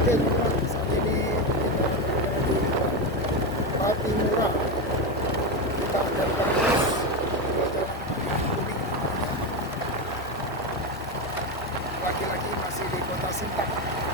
Oke teman-teman, saat ini kita berada di Patimura. Kita akan fokus ke jalan Kuning namanya. Lagi-lagi masih di kota Sintang.